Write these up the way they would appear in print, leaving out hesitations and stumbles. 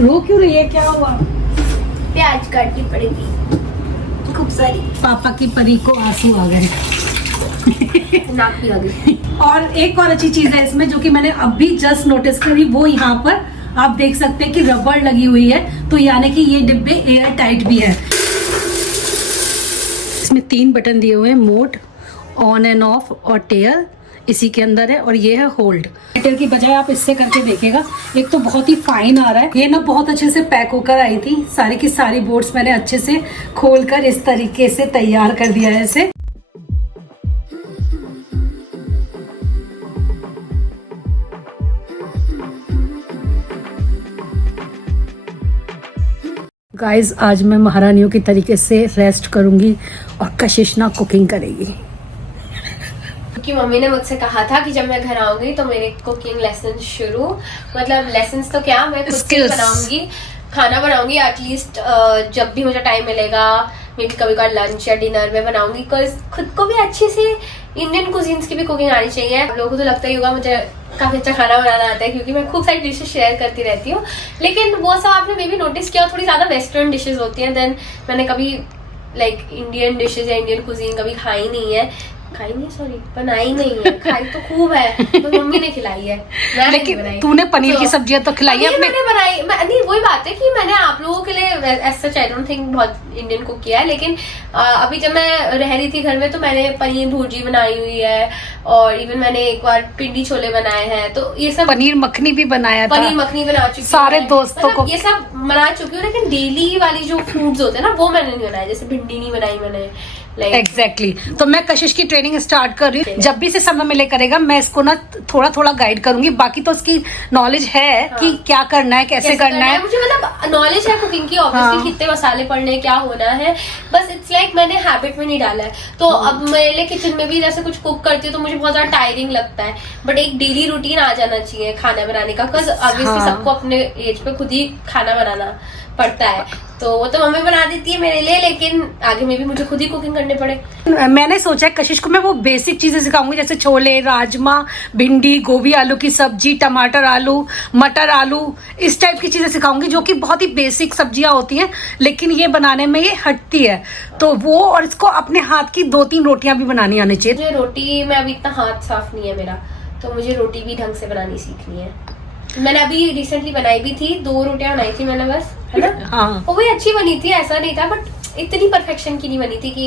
रो क्यों रही है, क्या हुआ? प्याज काटनी पड़ेगी खूब सारी। पापा की परी को आंसू आ गए। नाक भी आ गई। और एक और अच्छी चीज है इसमें जो कि मैंने अभी जस्ट नोटिस करी, वो यहाँ पर आप देख सकते हैं कि रबड़ लगी हुई है, तो यानी कि ये डिब्बे एयर टाइट भी है। इसमें 3 बटन दिए हुए हैं, मोड, ऑन एंड ऑफ और टेयर इसी के अंदर है, और ये है होल्ड। टेयर की बजाय आप इससे करके देखिएगा, एक तो बहुत ही फाइन आ रहा है। ये ना बहुत अच्छे से पैक होकर आई थी, सारी की सारी बोर्ड्स मैंने अच्छे से खोलकर इस तरीके से तैयार कर दिया है इसे। गाइज आज मैं महारानियों की तरीके से रेस्ट करूंगी और कशिश ना कुकिंग करेगी। क्योंकि मम्मी ने मुझसे कहा था कि जब मैं घर आऊंगी तो मेरे कुकिंग लेसन शुरू, मतलब लेसन्स तो क्या, मैं खुद से बनाऊंगी, खाना बनाऊंगी एटलीस्ट जब भी मुझे टाइम मिलेगा। मे बी कभी कभार लंच या डिनर में बनाऊंगी, बिकॉज खुद को भी अच्छे से इंडियन कुजीन्स की भी कुकिंग आनी चाहिए। आप लोगों को तो लगता ही होगा मुझे काफी अच्छा खाना बनाना आता है, क्योंकि मैं खूब सारी डिशेस शेयर करती रहती हूँ, लेकिन वो सब आपने मे बी नोटिस किया थोड़ी ज्यादा वेस्टर्न डिशेस होती हैं। देन मैंने कभी लाइक इंडियन डिशेज या इंडियन कुजीन कभी खाई नहीं है, बनाई नहीं है। खाई तो खूब है, तो मम्मी ने खिलाई है, मैं लेकिन तूने पनीर की सब्जियां तो खिलाई है अपने। मैंने बनाई, नहीं वही बात है कि मैंने आप लोगों के लिए ऐसा आई डोंट थिंक बहुत इंडियन कुक किया है, लेकिन अभी जब मैं रह रही थी घर में तो मैंने पनीर भुर्जी बनाई हुई है, और इवन मैंने एक बार पिंडी छोले बनाए हैं, तो ये सब। पनीर मखनी भी बनाया था, पनीर मखनी बना चुकी सारे दोस्तों को ये सब बना चुकी हूँ, लेकिन डेली वाली जो फूड्स होते हैं ना वो मैंने नहीं बनाया, जैसे भिंडी नहीं बनाई मैंने। एग्जैक्टली तो मैं कशिश की ट्रेनिंग स्टार्ट कर रही हूँ, जब भी से समय मिले करेगा मैं इसको ना थोड़ा थोड़ा गाइड करूंगी। बाकी तो उसकी नॉलेज है कि क्या करना है, कैसे करना है। मुझे मतलब नॉलेज है कुकिंग की, ऑब्वियसली कितने मसाले पड़ने, क्या होना है, बस इट्स लाइक मैंने हैबिट में नहीं डाला है। तो अब मेरे लिए किचन में भी जैसे कुछ कुक करती हूँ तो मुझे बहुत ज्यादा टायरिंग लगता है, बट एक डेली रूटीन आ जाना चाहिए खाना बनाने का, बिकॉज ऑब्वियसली सबको अपने एज पे खुद ही खाना बनाना पड़ता है। तो वो तो मम्मी बना देती है मेरे लिए, लेकिन आगे में भी मुझे खुद ही कुकिंग करने पड़े। मैंने सोचा है कशिश को मैं वो बेसिक चीजें सिखाऊंगी, जैसे छोले, राजमा, भिंडी, गोभी आलू की सब्जी, टमाटर आलू, मटर आलू, इस टाइप की चीजें सिखाऊंगी जो कि बहुत ही बेसिक सब्जियां होती हैं, लेकिन ये बनाने में ये हटती है। तो वो, और इसको अपने हाथ की 2-3 रोटियां भी बनानी आनी चाहिए। मुझे रोटी में अभी इतना हाथ साफ नहीं है मेरा, तो मुझे रोटी भी ढंग से बनानी सीखनी है। मैंने अभी रिसेंटली बनाई भी थी, 2 रोटियां बनाई थी मैंने बस, है ना। हाँ, वो भी अच्छी बनी थी, ऐसा नहीं था, बट इतनी परफेक्शन की नहीं बनी थी कि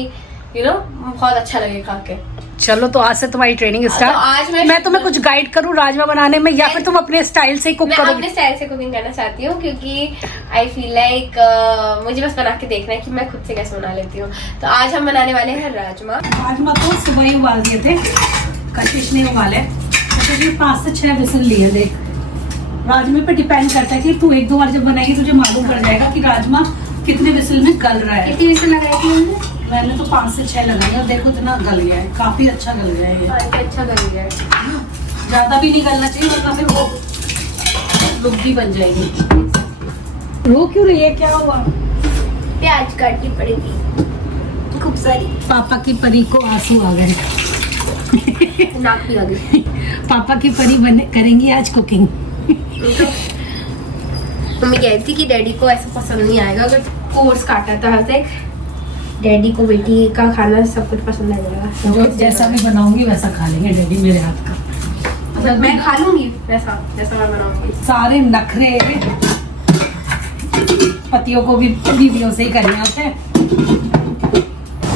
यू नो बहुत अच्छा लगे खा के। चलो तो आज से तुम्हारी ट्रेनिंग स्टार्ट। तो आज मैं तुम्हें कुछ गाइड करूँ राजमा बनाने में, या फिर तुम अपने स्टाइल से कुक करोगे? मैं अपने स्टाइल से कुकिंग करना चाहती हूँ, क्योंकि आई फील लाइक मुझे बस बना के देखना है कि मैं खुद से कैसे बना लेती हूँ। तो आज हम बनाने वाले हैं राजमा। राजमा तो सुबह ही उबाल दिए थे, कशिश ने उबाले, कशिश ने 5 से 6 विसल लिए। देख, राजमे पे डिपेंड करता है कि तू 1-2 बार जब बनाएगी तुझे मालूम पड़ जाएगा कि राजमा कितने विसल में गल रहा है। कितनी विसल लगाई थी मैंने तो 5 से 6 लगाई, और देखो इतना गल गया है, काफी अच्छा गल गया है ये। अच्छा गल गया है, ज्यादा भी नहीं गलना चाहिए, वरना फिर वो लुग्गी बन जाएगी। रो क्यों रही है, क्या हुआ? प्याज काटनी पड़ेगी खूब सारी। पापा की परी को आंसू आ गए। नाक भी आ गई। पापा की परी करेंगी आज कुकिंग। मम्मी कह रही थी कि डैडी को ऐसा पसंद नहीं आएगा अगर कोर्स काटा था, देख डैडी को बेटी का खाना सब कुछ पसंद आ जाएगा। जो जैसा मैं बनाऊंगी वैसा खा लेंगे डैडी मेरे हाथ का। मतलब मैं खा लूंगी वैसा जैसा मैं बनाऊंगी। सारे नखरे पतियों को भी बीवियों से ही करने होते हैं।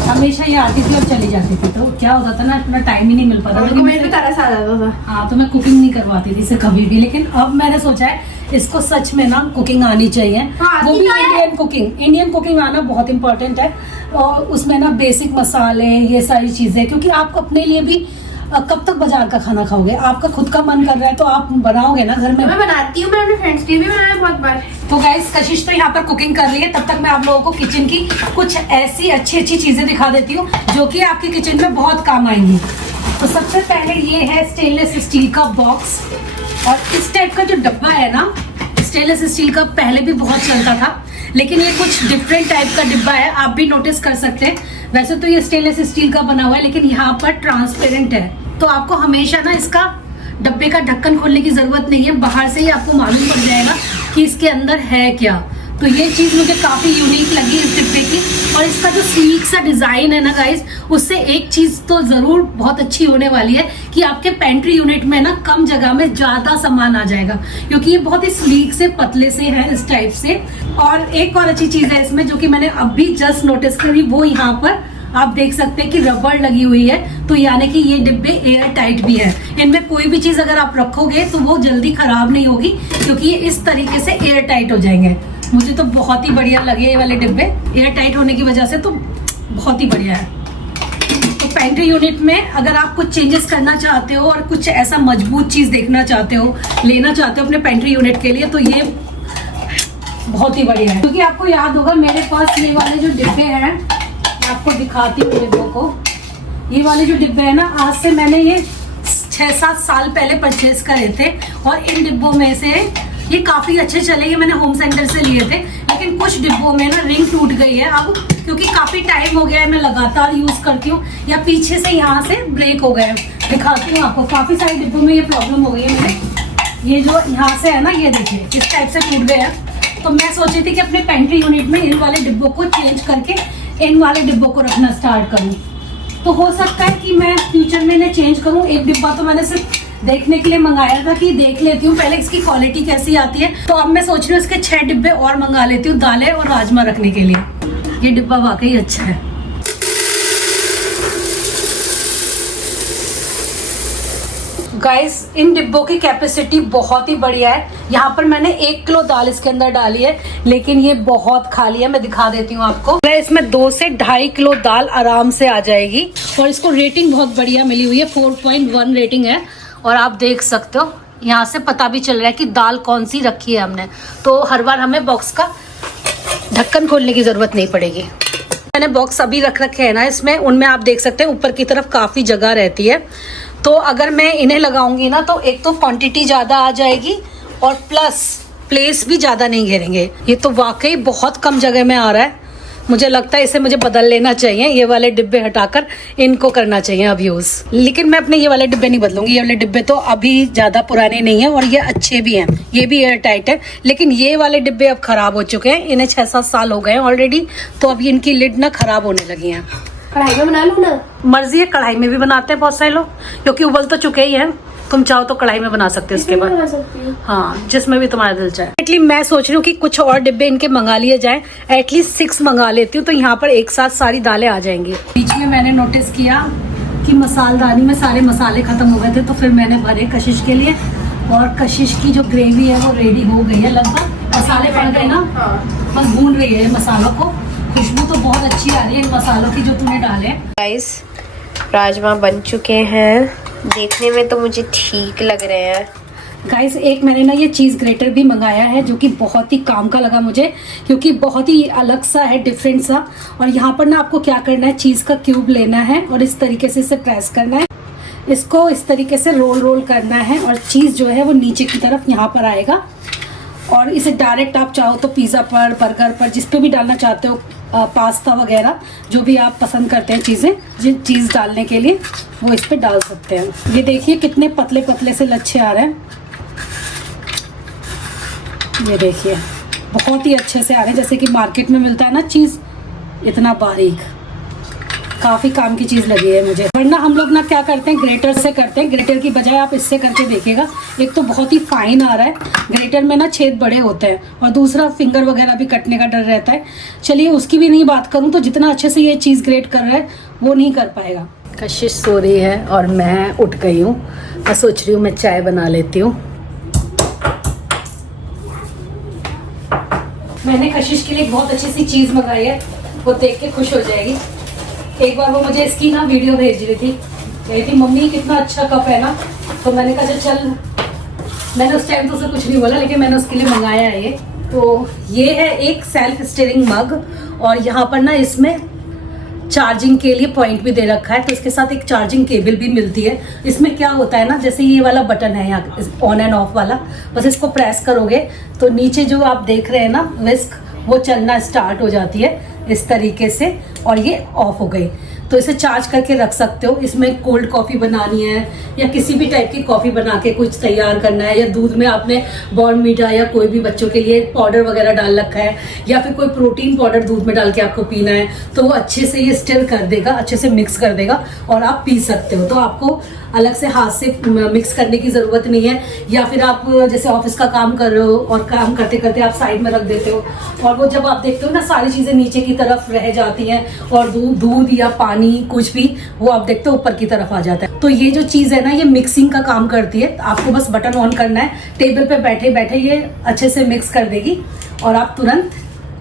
हमेशा ये आती थी और चली जाती थी, तो क्या होता था ना, इतना टाइम ही नहीं मिल पाता। मेरे पे तरस आ जाता था। हाँ, तो मैं कुकिंग नहीं करवाती थी इसे कभी भी, लेकिन अब मैंने सोचा है इसको सच में ना कुकिंग आनी चाहिए। हाँ, वो भी इंडियन कुकिंग। इंडियन कुकिंग आना बहुत इंपॉर्टेंट है, और उसमें ना बेसिक मसाले, ये सारी चीजें, क्योंकि आप अपने लिए भी कब तक बाजार का खाना खाओगे? आपका खुद का मन कर रहा है तो आप बनाओगे ना घर में। मैं बनाती हूँ, मैंने अपने फ्रेंड्स के लिए भी बनाया बहुत बार। तो गाइस, कशिश तो यहाँ पर कुकिंग कर रही है, तब तक मैं आप लोगों को किचन की कुछ ऐसी अच्छी अच्छी चीजें दिखा देती हूँ जो कि आपके किचन में बहुत काम आएंगी। तो सबसे पहले ये है स्टेनलेस स्टील का बॉक्स, और इस टाइप का जो डब्बा है ना, स्टेनलेस स्टील का पहले भी बहुत चलता था, लेकिन ये कुछ डिफरेंट टाइप का डिब्बा है, आप भी नोटिस कर सकते हैं। वैसे तो ये स्टेनलेस स्टील का बना हुआ है, लेकिन यहाँ पर ट्रांसपेरेंट है, तो आपको हमेशा ना इसका डब्बे का ढक्कन खोलने की जरूरत नहीं है, बाहर से ही आपको मालूम पड़ जाएगा कि इसके अंदर है क्या। तो ये चीज़ मुझे काफ़ी यूनिक लगी इस डिब्बे की। और इसका जो स्लीक सा डिज़ाइन है ना गाइस, उससे एक चीज़ तो ज़रूर बहुत अच्छी होने वाली है कि आपके पेंट्री यूनिट में ना कम जगह में ज़्यादा सामान आ जाएगा, क्योंकि ये बहुत ही स्लीक से पतले से है इस टाइप से। और एक और अच्छी चीज़ है इसमें जो कि मैंने अभी जस्ट नोटिस करी, वो यहाँ पर आप देख सकते हैं कि रबड़ लगी हुई है। तो यानी कि ये डिब्बे एयर टाइट भी है। इनमें कोई भी चीज़ अगर आप रखोगे तो वो जल्दी खराब नहीं होगी, क्योंकि ये इस तरीके से एयर टाइट हो जाएंगे। मुझे तो बहुत ही बढ़िया लगे ये वाले डिब्बे, एयर टाइट होने की वजह से तो बहुत ही बढ़िया है। तो पेंट्री यूनिट में अगर आप कुछ चेंजेस करना चाहते हो और कुछ ऐसा मजबूत चीज़ देखना चाहते हो, लेना चाहते हो अपने पेंट्री यूनिट के लिए, तो ये बहुत ही बढ़िया है। क्योंकि आपको याद होगा मेरे पास ये वाले जो डिब्बे हैं, मैं आपको दिखाती हूँ डिब्बों को। ये वाले जो डिब्बे हैं ना, आज से मैंने ये 6-7 साल पहले परचेज करे थे। और इन डिब्बों में से ये काफ़ी अच्छे चले, ये मैंने होम सेंटर से लिए थे। लेकिन कुछ डिब्बों में ना रिंग टूट गई है अब, क्योंकि काफ़ी टाइम हो गया है मैं लगातार यूज़ करती हूँ, या पीछे से यहाँ से ब्रेक हो गए। दिखाती हूँ आपको, काफ़ी सारे डिब्बों में ये प्रॉब्लम हो गई है मेरे। ये जो यहाँ से है ना, ये देखिए इस टाइप से टूट गए हैं। तो मैं सोची थी कि अपने पेंट्री यूनिट में इन वाले डिब्बों को चेंज करके इन वाले डिब्बों को रखना स्टार्ट करूँ। तो हो सकता है कि मैं फ्यूचर में इन्हें चेंज करूँ। एक डिब्बा तो मैंने सिर्फ देखने के लिए मंगाया था कि देख लेती हूँ पहले इसकी क्वालिटी कैसी आती है। तो अब मैं सोच रही हूँ इसके 6 डिब्बे और मंगा लेती हूँ दालें और राजमा रखने के लिए। ये डिब्बा वाकई अच्छा है। गाइस इन डिब्बों की कैपेसिटी बहुत ही बढ़िया है। यहाँ पर मैंने 1 किलो दाल इसके अंदर डाली है, लेकिन ये बहुत खाली है। मैं दिखा देती हूँ आपको। इसमें 2 से 2.5 किलो दाल आराम से आ जाएगी। और इसको रेटिंग बहुत बढ़िया मिली हुई है, 4.1 रेटिंग है। और आप देख सकते हो यहाँ से पता भी चल रहा है कि दाल कौन सी रखी है हमने। तो हर बार हमें बॉक्स का ढक्कन खोलने की जरूरत नहीं पड़ेगी। मैंने बॉक्स अभी रख रखे हैं ना इसमें, उनमें आप देख सकते हैं ऊपर की तरफ काफ़ी जगह रहती है। तो अगर मैं इन्हें लगाऊंगी ना, तो एक तो क्वांटिटी ज़्यादा आ जाएगी और प्लस प्लेस भी ज़्यादा नहीं घेरेंगे। ये तो वाकई बहुत कम जगह में आ रहा है। मुझे लगता है इसे मुझे बदल लेना चाहिए, ये वाले डिब्बे हटाकर इनको करना चाहिए अब यूज़। लेकिन मैं अपने ये वाले डिब्बे नहीं बदलूंगी। ये वाले डिब्बे तो अभी ज़्यादा पुराने नहीं हैं और ये अच्छे भी हैं, ये भी एयर टाइट है। लेकिन ये वाले डिब्बे अब ख़राब हो चुके हैं, इन्हें 6-7 साल हो गए हैं ऑलरेडी। तो अब इनकी लिड ना ख़राब होने लगी हैं। कढ़ाई में बना लूँ ना? मर्जी है, कढ़ाई में भी बनाते हैं बहुत सारे लोग, क्योंकि उबल तो चुके ही हैं। तुम चाहो तो कढ़ाई में बना सकते हो इसके बाद। हाँ, जिसमें भी तुम्हारा दिल चाहे। एटलीस्ट मैं सोच रही हूँ कि कुछ और डिब्बे इनके मंगा लिए जाएं। एटलीस्ट 6 मंगा लेती हूँ, तो यहाँ पर एक साथ सारी दालें आ जाएंगी। बीच में मैंने नोटिस किया कि मसालदानी में सारे मसाले खत्म हो गए थे, तो फिर मैंने भरे कशिश के लिए। और कशिश की जो ग्रेवी है वो रेडी हो गई है लगभग। मसाले पड़ गए ना, बस भून रही है मसालों को। खुशबू तो बहुत अच्छी आ रही है इन मसालों की जो तूने डाले। गाइस राजमा बन चुके हैं, देखने में तो मुझे ठीक लग रहे हैं। गाइस एक मैंने ना ये चीज़ ग्रेटर भी मंगाया है, जो कि बहुत ही काम का लगा मुझे, क्योंकि बहुत ही अलग सा है, डिफरेंट सा। और यहाँ पर ना आपको क्या करना है, चीज़ का क्यूब लेना है और इस तरीके से इसे प्रेस करना है। इसको इस तरीके से रोल करना है और चीज़ जो है वो नीचे की तरफ यहाँ पर आएगा। और इसे डायरेक्ट आप चाहो तो पिज़्ज़ा पर, बर्गर पर, जिस पे भी डालना चाहते हो, पास्ता वगैरह जो भी आप पसंद करते हैं चीज़ें, चीज़ डालने के लिए वो इस पे डाल सकते हैं। ये देखिए कितने पतले पतले से लच्छे आ रहे हैं। ये देखिए बहुत ही अच्छे से आ रहे हैं, जैसे कि मार्केट में मिलता है ना चीज़, इतना बारीक। काफ़ी काम की चीज़ लगी है मुझे। वरना हम लोग ना क्या करते हैं, ग्रेटर से करते हैं। ग्रेटर की बजाय आप इससे करके देखिएगा। एक तो बहुत ही फाइन आ रहा है, ग्रेटर में ना छेद बड़े होते हैं, और दूसरा फिंगर वगैरह भी कटने का डर रहता है। चलिए उसकी भी नहीं बात करूँ, तो जितना अच्छे से ये चीज़ ग्रेट कर रहा है वो नहीं कर पाएगा। कशिश सो रही है और मैं उठ गई हूँ। मैं सोच रही हूँ मैं चाय बना लेती हूँ। मैंने कशिश के लिए एक बहुत अच्छी सी चीज़ मंगाई है, वो देख के खुश हो जाएगी। एक बार वो मुझे इसकी ना वीडियो भेज रही थी, कही थी मम्मी कितना अच्छा कप है ना। तो मैंने कहा चल, मैंने उस टाइम तो उसे कुछ नहीं बोला, लेकिन मैंने उसके लिए मंगाया है ये। तो ये है एक सेल्फ स्टीयरिंग मग, और यहाँ पर ना इसमें चार्जिंग के लिए पॉइंट भी दे रखा है। तो इसके साथ एक चार्जिंग केबल भी मिलती है। इसमें क्या होता है ना, जैसे ये वाला बटन है यहाँ ऑन एंड ऑफ वाला, बस इसको प्रेस करोगे तो नीचे जो आप देख रहे हैं ना विस्क, वो चलना स्टार्ट हो जाती है इस तरीके से, और ये ऑफ हो गई। तो इसे चार्ज करके रख सकते हो। इसमें कोल्ड कॉफी बनानी है या किसी भी टाइप की कॉफी बना के कुछ तैयार करना है, या दूध में आपने बॉर्नवीटा या कोई भी बच्चों के लिए पाउडर वगैरह डाल रखा है, या फिर कोई प्रोटीन पाउडर दूध में डाल के आपको पीना है, तो वो अच्छे से ये स्टिर कर देगा, अच्छे से मिक्स कर देगा और आप पी सकते हो। तो आपको अलग से हाथ से मिक्स करने की जरूरत नहीं है, या फिर आप जैसे ऑफिस का काम कर रहे हो और काम करते करते आप साइड में रख देते हो, और वो जब आप देखते हो ना सारी चीजें नीचे की तरफ रह जाती हैं और दूध या पानी कुछ भी वो आप देखते हो ऊपर की तरफ आ जाता है। तो ये जो चीज है ना ये मिक्सिंग का काम करती है। आपको बस बटन ऑन करना है, टेबल पे बैठे बैठे ये अच्छे से मिक्स कर देगी और आप तुरंत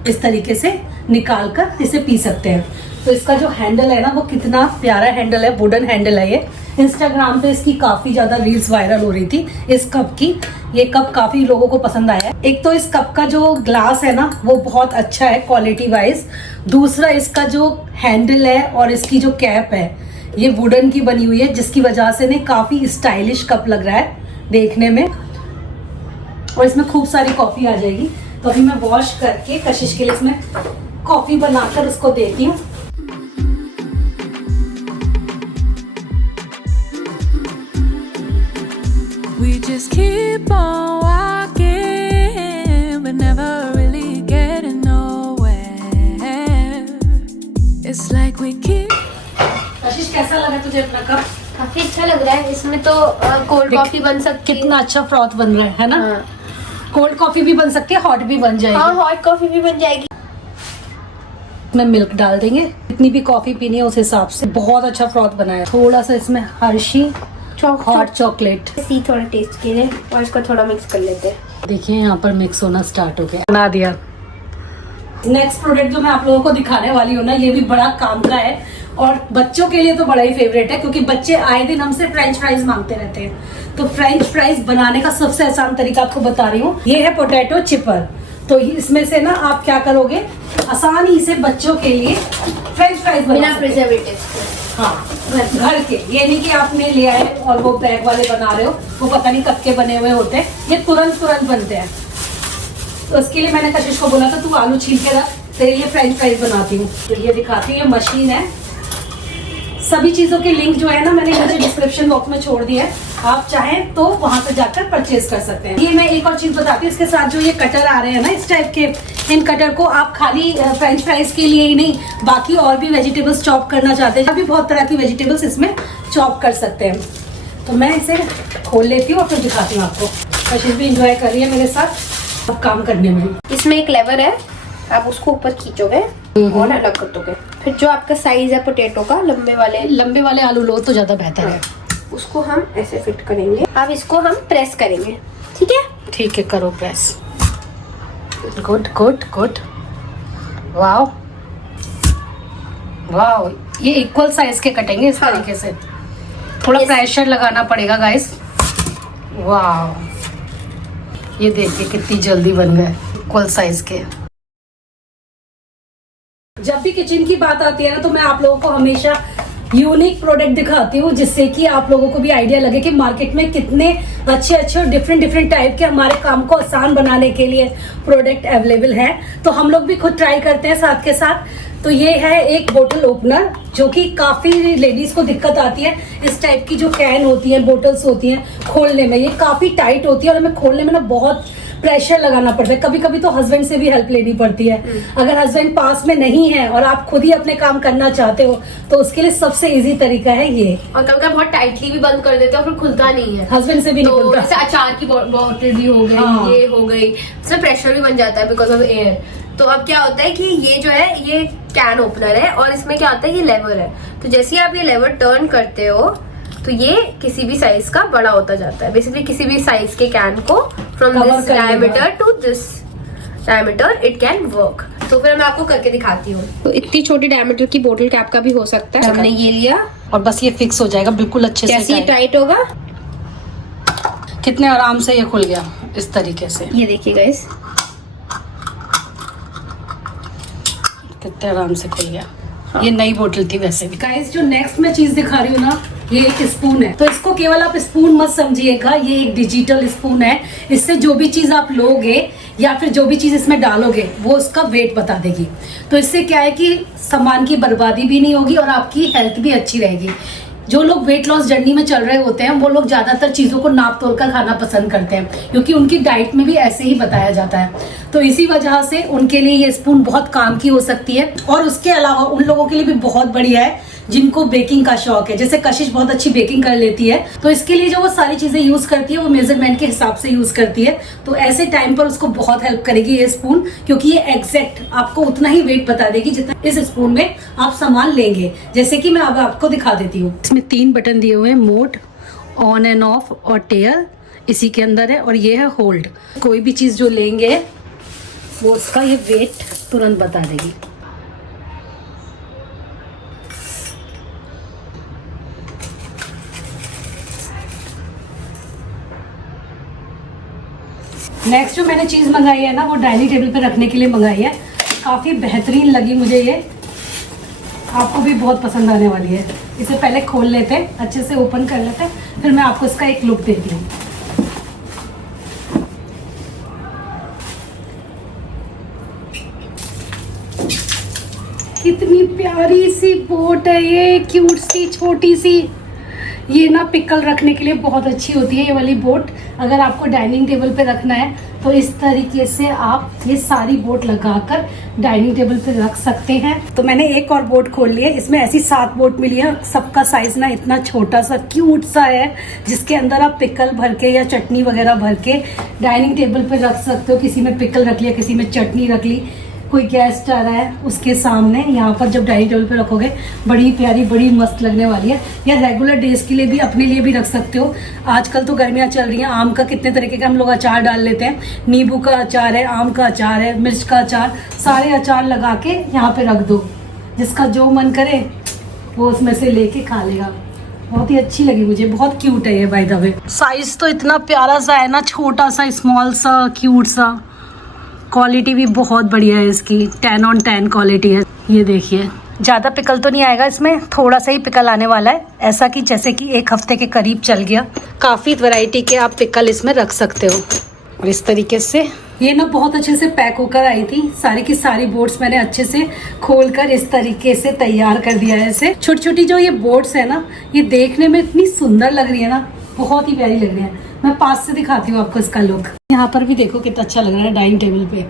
इस तरीके से निकाल कर इसे पी सकते हैं। तो इसका जो हैंडल है ना वो कितना प्यारा हैंडल है, वुडन हैंडल है ये। इंस्टाग्राम पे इसकी काफी ज्यादा रील्स वायरल हो रही थी इस कप की। ये कप काफी लोगों को पसंद आया है। एक तो इस कप का जो ग्लास है ना वो बहुत अच्छा है क्वालिटी वाइज। दूसरा इसका जो हैंडल है और इसकी जो कैप है ये वुडन की बनी हुई है, जिसकी वजह से ना काफी स्टाइलिश कप लग रहा है देखने में, और इसमें खूब सारी कॉफी आ जाएगी। तो अभी मैं वॉश करके कशिश के लिए इसमें कॉफी बनाकर उसको देती हूँ। We just keep on walking, but never really getting nowhere. It's like we keep. कशिश कैसा लगा तुझे अपना कप? काफी अच्छा लग रहा है। इसमें तो कोल्ड कॉफी बन सकती है। कितना अच्छा फ्रॉथ बन रहा है ना? हाँ। कोल्ड कॉफी भी बन सकती है, हॉट भी बन जाएगी। हाँ, हॉट कॉफी भी बन जाएगी। इसमें मिल्क डाल देंगे, जितनी भी कॉफी पीनी है उस हिसाब से। बहुत अच्छा फ्रॉथ बना है। थोड़ा सा इसमें हर्शी हॉट चॉकलेट सी थोड़ा टेस्ट के लिए, और इसको थोड़ा मिक्स कर लेते हैं। देखिए यहाँ पर मिक्स होना स्टार्ट हो गया, बना दिया। नेक्स्ट प्रोडक्ट जो मैं आप लोगों को दिखाने वाली हूँ ना ये भी बड़ा काम का है, और बच्चों के लिए तो बड़ा ही फेवरेट है, क्योंकि बच्चे आए दिन हमसे फ्रेंच फ्राइज मांगते रहते हैं। तो फ्रेंच फ्राइज बनाने का सबसे आसान तरीका आपको बता रही हूँ। ये है पोटैटो चिपर। तो इसमें से ना आप क्या करोगे, आसानी से बच्चों के लिए फ्रेंच फ्राइज बिना प्रिजर्वेटिव। हाँ, घर के, ये नहीं कि आपने ले आए और वो बैग वाले बना रहे हो, वो पता नहीं कब के बने हुए होते हैं। ये तुरंत बनते हैं। तो उसके लिए मैंने कशिश को बोला था तू आलू छील के रख, तेरे लिए फ्रेंच फ्राइज बनाती हूँ। तो ये दिखाती हूँ, ये मशीन है। सभी चीजों के लिंक जो है ना मैंने नीचे डिस्क्रिप्शन बॉक्स में छोड़ दिया है, आप चाहें तो वहां से जाकर परचेज कर सकते हैं। ये मैं एक और चीज बताती हूँ, इसके साथ जो ये कटर आ रहे हैं ना इस टाइप के, इन कटर को आप खाली फ्रेंच फ्राइज के लिए ही नहीं, बाकी और भी वेजिटेबल्स चॉप करना चाहते हैं, अभी बहुत तरह की वेजिटेबल्स इसमें चॉप कर सकते हैं। तो मैं इसे खोल लेती हूँ और फिर दिखाती हूँ आपको। कशिश भी इंजॉय कर रही है मेरे साथ अब काम करने में। इसमें एक लेवर है, आप उसको ऊपर खींचोगे और अलग कर दोगे। फिर जो आपका साइज है पोटैटो का, लंबे वाले आलू लो तो ज्यादा बेहतर है। उसको हम ऐसे फिट करेंगे। अब इसको हम प्रेस करेंगे, ठीक है? ठीक है, करो press. Good good good. Wow wow, ये इक्वल साइज के कटेंगे इस तरीके से। थोड़ा प्रेशर लगाना पड़ेगा गाइस। वाओ, ये देखिए कितनी जल्दी बन गए इक्वल साइज के। जब भी किचन की बात आती है ना तो मैं आप लोगों को हमेशा यूनिक प्रोडक्ट दिखाती हूँ, जिससे कि आप लोगों को भी आइडिया लगे कि मार्केट में कितने अच्छे और डिफरेंट टाइप के हमारे काम को आसान बनाने के लिए प्रोडक्ट अवेलेबल हैं। तो हम लोग भी खुद ट्राई करते हैं साथ के साथ। तो ये है एक बोतल ओपनर, जो कि काफी लेडीज को दिक्कत आती है। इस टाइप की जो कैन होती है, बोटल्स होती हैं, खोलने में ये काफी टाइट होती है और हमें खोलने में ना बहुत प्रेशर लगाना पड़ता है। कभी कभी तो हस्बैंड से भी हेल्प लेनी पड़ती है। अगर हस्बैंड पास में नहीं है और आप खुद ही अपने काम करना चाहते हो तो उसके लिए सबसे इजी तरीका है ये। और कभी कभी बहुत टाइटली भी बंद कर देते हो, फिर खुलता नहीं है। हस्बैंड से भी तो नहीं खुलता। जैसे अचार की बोतल भी हो गई, हाँ। ये हो गई, इसमें प्रेशर भी बन जाता है बिकॉज ऑफ एयर। तो अब क्या होता है कि ये जो है ये कैन ओपनर है, और इसमें क्या होता है ये लेवर है। तो जैसे ही आप ये लेवर टर्न करते हो तो ये किसी भी साइज का बड़ा होता जाता है। बेसिकली किसी भी साइज के कैन को from this diameter to this diameter it can work. तो फिर मैं आपको करके दिखाती हूँ। तो इतनी छोटी डायमीटर की बोतल कैप का भी हो सकता है। हमने ये लिया और बस ये फिक्स हो जाएगा बिल्कुल अच्छे से। जैसे ये टाइट होगा, कितने आराम से ये खुल गया इस तरीके से। ये देखिए गाइस, कितने आराम से खुल गया। ये नई बोतल थी वैसे भी। गाइस जो नेक्स्ट मैं चीज दिखा रही हूँ ना, ये एक स्पून है। तो इसको केवल आप स्पून मत समझिएगा, ये एक डिजिटल स्पून है। इससे जो भी चीज आप लोगे या फिर जो भी चीज़ इसमें डालोगे वो उसका वेट बता देगी। तो इससे क्या है कि सामान की बर्बादी भी नहीं होगी और आपकी हेल्थ भी अच्छी रहेगी। जो लोग वेट लॉस जर्नी में चल रहे होते हैं वो लोग ज़्यादातर चीज़ों को नाप तोल कर खाना पसंद करते हैं, क्योंकि उनकी डाइट में भी ऐसे ही बताया जाता है। तो इसी वजह से उनके लिए ये स्पून बहुत काम की हो सकती है। और उसके अलावा उन लोगों के लिए भी बहुत बढ़िया है जिनको बेकिंग का शौक है। जैसे कशिश बहुत अच्छी बेकिंग कर लेती है, तो इसके लिए जो वो सारी चीजें यूज करती है वो मेजरमेंट के हिसाब से यूज करती है। तो ऐसे टाइम पर उसको बहुत हेल्प करेगी ये स्पून, क्योंकि ये एग्जैक्ट आपको उतना ही वेट बता देगी जितना इस स्पून में आप सामान लेंगे। जैसे कि मैं अब आपको दिखा देती हूँ। इसमें 3 बटन दिए हुए हैं, मोड, ऑन एंड ऑफ और टेयर इसी के अंदर है, और ये है होल्ड। कोई भी चीज जो लेंगे वो उसका ये वेट तुरंत बता देगी। नेक्स्ट जो मैंने चीज़ मंगाई है ना, वो डाइनिंग टेबल पे रखने के लिए मंगाई है। काफ़ी बेहतरीन लगी मुझे ये, आपको भी बहुत पसंद आने वाली है। इसे पहले खोल लेते हैं, अच्छे से ओपन कर लेते हैं, फिर मैं आपको इसका एक लुक देती हूँ। कितनी प्यारी सी बोट है ये, क्यूट सी छोटी सी। ये ना पिकल रखने के लिए बहुत अच्छी होती है ये वाली बोट। अगर आपको डाइनिंग टेबल पे रखना है तो इस तरीके से आप ये सारी बोट लगाकर डाइनिंग टेबल पे रख सकते हैं। तो मैंने एक और बोट खोल ली है, इसमें ऐसी 7 बोट मिली है। सबका साइज ना इतना छोटा सा क्यूट सा है, जिसके अंदर आप पिकल भर के या चटनी वगैरह भर के डाइनिंग टेबल पे रख सकते हो। किसी में पिकल रख लिया, किसी में चटनी रख ली, कोई गेस्ट आ रहा है उसके सामने यहाँ पर जब डाइनिंग टेबल पे रखोगे बड़ी प्यारी बड़ी मस्त लगने वाली है। या रेगुलर डेज के लिए भी अपने लिए भी रख सकते हो। आजकल तो गर्मियाँ चल रही हैं, आम का कितने तरीके का हम लोग अचार डाल लेते हैं। नींबू का अचार है, आम का अचार है, मिर्च का अचार, सारे अचार लगा के यहाँ पे रख दो। जिसका जो मन करे वो उसमें से लेके खा लेगा। बहुत ही अच्छी लगी मुझे, बहुत क्यूट है ये बाय द वे। साइज तो इतना प्यारा सा है ना, छोटा सा स्मॉल सा क्यूट सा। क्वालिटी भी बहुत बढ़िया है इसकी, 10 on 10 क्वालिटी है। ये देखिए, ज़्यादा पिकल तो नहीं आएगा इसमें, थोड़ा सा ही पिकल आने वाला है। ऐसा कि जैसे कि 1 हफ्ते के करीब चल गया। काफ़ी वैरायटी के आप पिकल इसमें रख सकते हो। और इस तरीके से ये ना बहुत अच्छे से पैक होकर आई थी। सारी की सारी बोट्स मैंने अच्छे से खोलकर इस तरीके से तैयार कर दिया है इसे। छोटी छोटी जो ये बोट्स है ना, ये देखने में इतनी सुंदर लग रही है ना, बहुत ही प्यारी लग रही है। मैं पास से दिखाती हूँ आपको इसका लुक। यहाँ पर भी देखो कितना अच्छा लग रहा है डाइनिंग टेबल पे।